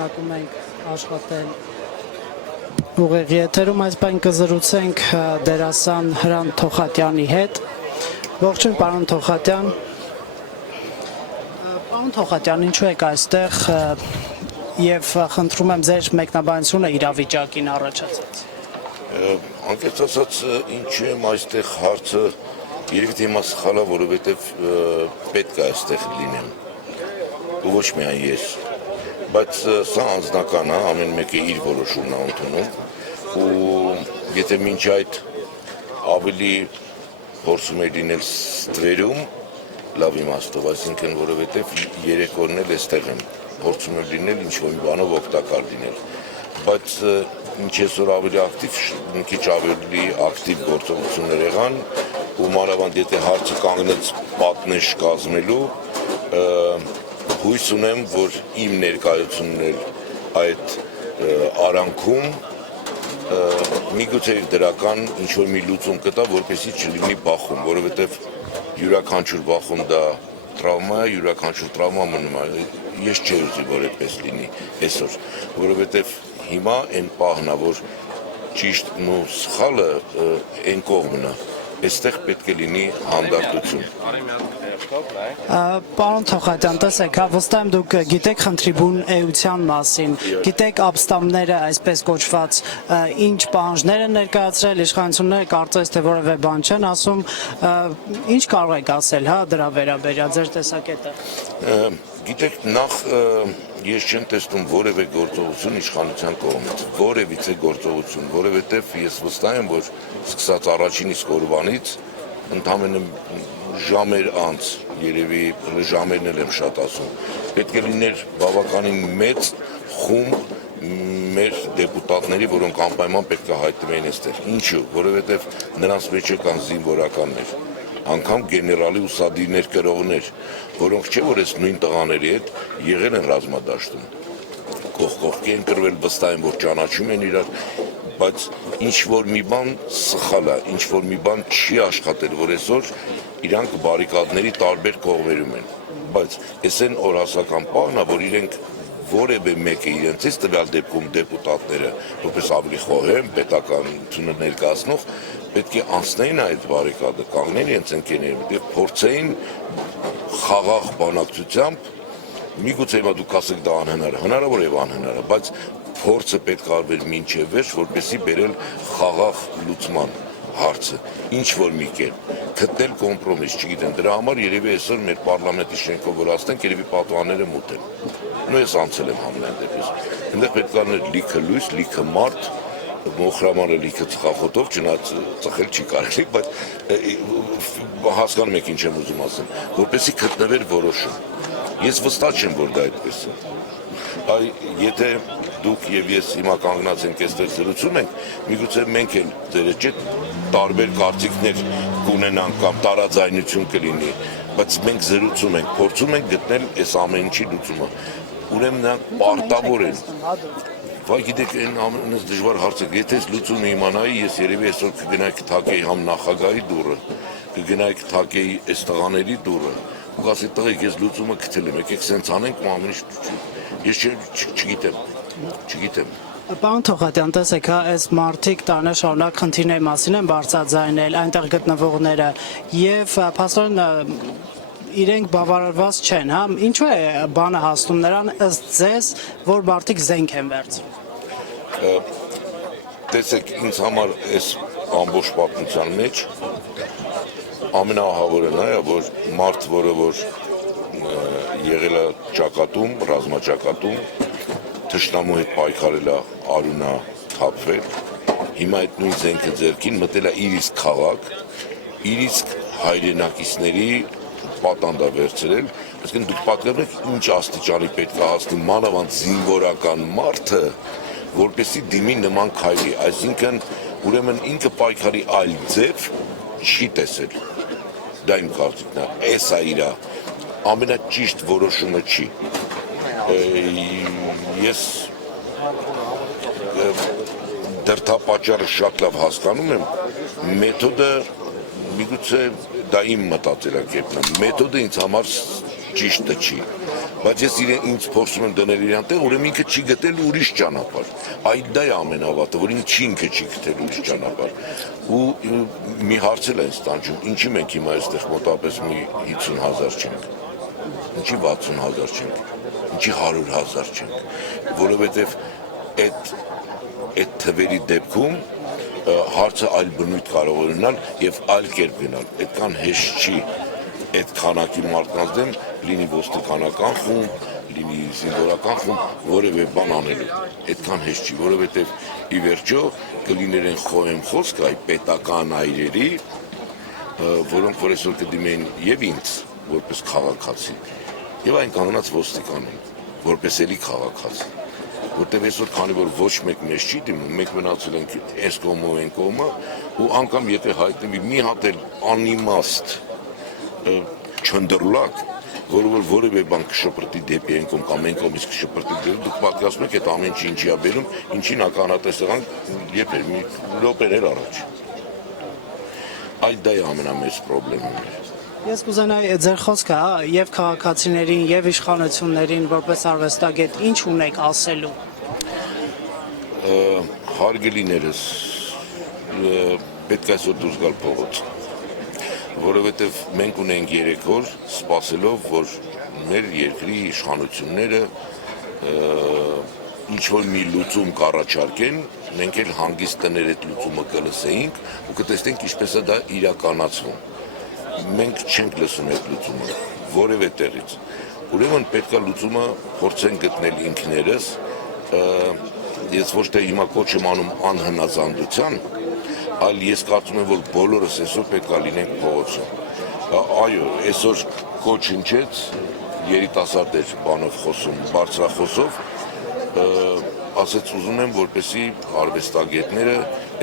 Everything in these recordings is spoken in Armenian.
շարունակում ենք աշխատել ուղիղ եթերում, այս բան կզրուցենք դերասան Հրանտ Թոխատյանի հետ։ Ողջույն, պարոն Թոխատյան։ Պարոն Թոխատյան, ինչու եք այստեղ եւ խնդրում եմ ձեր մեկնաբանությունը իրավիճակին առաջացած։ Անկեղծ ասած, ինչու եմ այստեղ հարցը երևի թեմա սխալ է, որովհետեւ պետք է այստեղ լինեմ։ Ու ոչ միայն ես, բայց սա անձնական է, ամեն մեկը իր որոշումն է ընդունում, ու եթե մինչ այդ ավելի փորձում էր լինել ստվերում, լավ իմաստով, այսինքն որովհետեւ 3 օրն էլ այստեղ եմ, փորձում եմ լինել ինչ-որ մի բանով օգտակար լինել, բայց ինչ այսօր ավելի ակտիվ, մի քիչ ավելի ակտիվ գործողություններ եղան, ու մանավանդ եթե հարցը կանգնեց պատնեշ կազմելու, հույս ունեմ, որ իմ ներկայությունն էլ այդ արանքում միգուցե դրական ինչ-որ մի լուծում կտա, որպեսզի չլինի բախում, որովհետև յուրաքանչյուր բախում դա տրավմա է, յուրաքանչյուր տրավմա մնում է, ես չէի ուզի, որ այդպես լինի այսօր, որովհետև հիմա այն պահն է, որ ճիշտն ու սխալը այն կողմն է, այստեղ պետք է լինի հանդարտություն։ Պարոն Թոխատյան, տեսեք, վստահ եմ դուք գիտեք խնդրի բուն էության մասին, գիտեք ապստամբները, այսպես կոչված, ինչ պահանջներ են ներկայացրել, իշխանությունները կարծես թե որևէ բան չեն ասում, ինչ կարող եք ասել, դրա վերաբերյալ ձեր տեսակետը։ Գիտեք, նախ ես չեմ տեսնում որևէ գործողություն իշխանության կողմից, որևիցե գործողություն, որովհետև ես վստահ եմ, որ սկսած առաջին իսկ օրվանից ընդամենը ժամեր անց, երևի ժամերն էլ եմ շատ ասում, պետք է լիներ բավականին մեծ խումբ մեր դեպուտատների, որոնք անպայման պետք է հայտնվեին այստեղ։ Ինչու՞, որովհետև նրանց մեջ կան զինվորականներ, անգամ գեներալի ուսադիրներ կրողներ, որոնք չէ որ այս նույն տղաների հետ եղել են ռազմադաշտում, կողքի են կրվել, վստահ եմ, որ ճանաչում են իրար, բայց ինչ-որ մի բան սխալ է, ինչ-որ մի բան չի աշխատել, որ այսօր իրանք բարիկադների տարբեր կողմերում են, բայց այս են օրհասական պահն է, որ իրենք որևէ մեկը իրենցից տվյալ դեպքում դեպուտատները, որպես ավելի խոհեմ, պետականությունը ներկայացնող, պետք է անցնեին այդ բարիկադը, կանգնեն իրենց ընկերներին եւ փորձեին խաղաղ բանակցությամբ, միգուցե հիմա դուք ասեք դա անհնար է, հնարավոր է անհնար է, բայց փորձը պետք է արվեր մինչև վերջ, որպեսզի բերել խաղաղ լուծման հարցը, ինչ որ մի կերպ, գտնել կոմպրոմիս, չգիտեմ, դրա համար երևի այսօր մեր պարլամենտի շենքով որ ասենք, երևի պատուհանները մութ են։ Նույն ես անցել եմ համենայն դեպս։ Այնտեղ պետք է լիներ լիքը լույս, լիքը մարդ, մոխրամանը լիքը ծխախոտով, չնայած ծխել չի կարելի, բայց հասկանում եք ինչ եմ ուզում ասեմ, որպեսզի գտնվեր որոշում։ Ես վստահ չեմ, որ դա այդպես է։ Եթե դուք եւ ես հիմա կանգնած ենք այստեղ զրուցում ենք, միգուցե մենք էլ ձեր հետ տարբեր կարծիքներ կունենանք կամ տարաձայնություն կլինի, բայց մենք զրուցում ենք, փորձում ենք գտնել այս ամեն ինչի լուծումը։ Ուրեմն նրանք պարտավոր են։ Վայ գիտեք, այն ամենից դժվար հարցը, եթե ես լուծումը իմանայի, ես երևի այսօր կգնայի կթակեի համ նախագահի դուռը, կգնայի կթակեի այս տղաների դուռը, ու ասի տղեկ, ես լուծումը գտել եմ, եկեք սենց անենք ու ամեն ինչ, ես չգիտեմ։ Պարոն Թոխատյան, տեսեք, այս մարդիկ տարիներ շարունակ խնդիրների մասին են բարձրաձայնել, այնտեղ գտնվողները, եւ փաստորեն իրենք բավարարված չեն, ինչու է բանը հասնում նրան ըստ ձեզ, որ մարդիկ զենք են վերցնում։ Տեսեք, ինձ համար այս ամբողջ պատմության մեջ ամենաահավորը նա է, որ մարդ, որը որ եղել է ճակատում, ռազմաճակատում, թշնամու հետ պայքարել է արունա թափվել, հիմա այդ նույն զենքը ձեռքին մտել է իր իսկ քաղաք, իր իսկ հայրենակիցների պատանդ է վերցրել, այսինքն դուք պատկերացնում եք ինչ աստիճանի պետք է հասնի մանավանդ զինվորական մարդը, որպեսզի դիմի նման քայլի, այսինքն ուրեմն ինքը պայքարի այլ ձև չի տեսել, դա իմ կարծիքն է, էս է իրա ամենաճիշտ որոշումը չի, ես դրդապատճառը շատ լավ հասկանում եմ, մեթոդը միգուցե դա իմ մտածելակերպն է, մեթոդը ինձ համար ճիշտը չի, բայց ես ինձ փորձում եմ դնել իրան տեղ, ուրեմն ինքը չի գտել ուրիշ ճանապարհ։ Այդ դա է ամենավատը, որ ինքը չի գտել ուրիշ ճանապարհ։ Ու մի հարց էլ են ստանջում, ինչի մենք հիմա այստեղ մոտավորապես մի 50,000 չենք, ինչի 60,000 չենք, ինչի 100,000 չենք, որովհետև այդ թվերի դեպքում հարցը այլ բնույթ կարող է ունենալ եւ այլ կերպ գնալ։ Այդքան հեշտ չի այդ քանակի մարդկանց դեմ լինի ոստիկանական խումբ, լինի զինվորական խումբ, որևէ բան անելու։ Այդքան հեշտ չի, որովհետեւ ի վերջո կլիներ են խոհեմ խոսք այ պետական այրերի, որոնք որ այսօր կդիմեն եւ ինձ որպես քաղաքացի, եւ այն կանոնած ոստիկանին, որպես էլի քաղաքացի։ Որտեւ այսօր քանի որ ոչ մեկ մեզ չի դիմում, մենք մնացել ենք այս կողմը այն կողմը, ու անգամ եթե հայտնվի մի հատ էլ անիմաստ չնդրլակ, որը որևէ բան կշպրտի դեպի այն կողմ կամ այն կողմից կշպրտի դեպի, դուք պատկերացնում եք այդ ամեն ինչի ա բերում, ինչին ականատես եղանք երբեր մի րոպեներ առաջ։ Այդ դա է ամենամեծ խնդիրը։ Ես կուզենայի ձեր խոսքը, եւ քաղաքացիներին, եւ իշխանություններին, որպես արվեստագետ, ինչ ունեք ասելու։ Հարգելիներս, պետք է այսօր դուրս գալ փողոց, որովհետև մենք ունենք 3 օր սպասելով, որ մեր երկրի իշխանությունները ինչ-որ մի լուծում կառաջարկեն, մենք էլ հանգիստ տներ այդ լուծումը կլսեինք ու կտեսնենք ինչպես է դա իրականացվում։ Մենք չենք լսում այդ լուծումը որևէ տեղից։ Ուրեմն պետք է լուծումը փորձենք գտնել ինքներս, ես ոչ թե հիմա կոչ եմ անում անհնազանդության, այլ ես կարծում եմ, որ բոլորս այսօր պետք է լինենք փողոցում։ Այո, այսօր կոչ հնչեց, երիտասարդ էր բանով խոսում, բարձրախոսով, ասեց ուզում եմ, որպեսզի արվեստագետները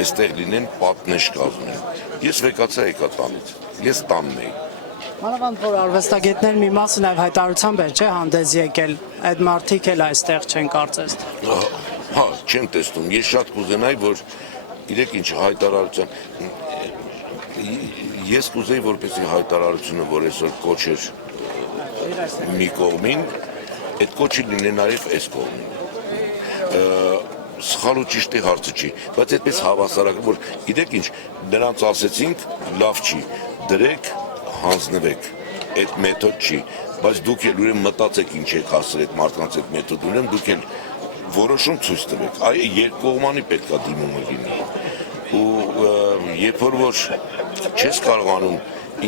այստեղ լինեն պատնեշ կազմեն։ Ես եկա տանից, ես տանն էի։ Մանավանդ որ արվեստագետներ մի մասը նաև հայտարարությամբ էր, չէ, հանդես եկել, այդ մարդիկ էլ այստեղ չեն կարծես։ Հա, չեմ տեսնում, ես շատ կուզենայի, որ իրեք ինչ հայտարարության, ես կուզեի, որպեսզի հայտարարությունը, որ այսօր կոչ էր մի կողմին, այդ կոչը լինի նաև այս կողմին։ Սխալ ու ճիշտի հարցը չի, բայց այդպես հավասարական, որ գիտեք ինչ, նրանց ասեցինք, լավ չի, դրեք, հանձնվեք, այդ մեթոդ չի, բայց դուք էլ ուրեմն մտածեք ինչ եք ասել այդ մարդկանց այդ մեթոդ, ուրեմն դուք էլ որոշում ցույց տվեք, այ երկկողմանի պետք է դիմումը լինի, ու երբ որ չես կարողանում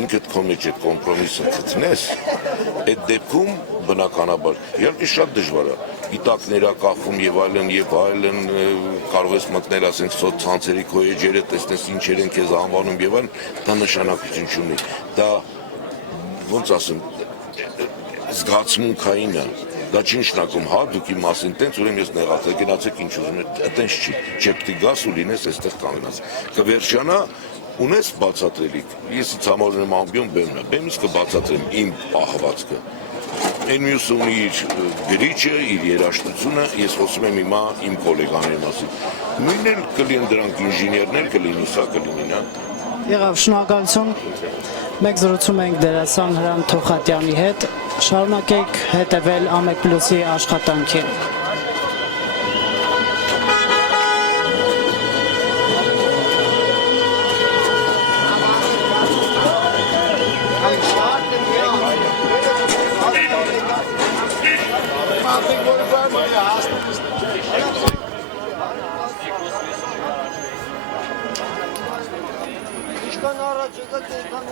ինքդ քո մեջ այդ կոմպրոմիսը գտնես, այդ դեպքում բնականաբար, իհարկե շատ դժվար է, գիտակները կախվում եւ այլն, կարող ես մտնել, ասենք, սոցցանցերի քո էջերը, տեսնես ինչեր են քեզ անվանում եւ այլն, դա նշանակություն չունի։ Դա ոնց ասեմ, զգացմունքային է, դա չի նշանակում, հա, դուք իմ մասին տենց, ուրեմն ես նեղացել, գնացեք ինչ ուզում եք, այտենց չի, չեպտի գաս ու լինես այստեղ կանգնած։ Կվերջանա, ունես բացատրելիք, ես ինձ համար ունեմ ամբիոն բեմն է, բեմից կբացատրեմ իմ պահվածքը։ Այն մյուսը ունի իր գրիչը, իր երաժշտությունը, ես խոսում եմ հիմա իմ գոլեգաների մասին։ Նույնն էլ կլինեն դրանք ինժեներներ, կլինի սա, կլինի նա։ Եղավ, շնորհակալություն։ Մենք զրուցում ենք դերասան Հրանտ Թոխատյանի հետ, շարունակեք հետևել Ամեկ+-ի աշխատանքին։ Ինչքան առաջ եկած, այնքան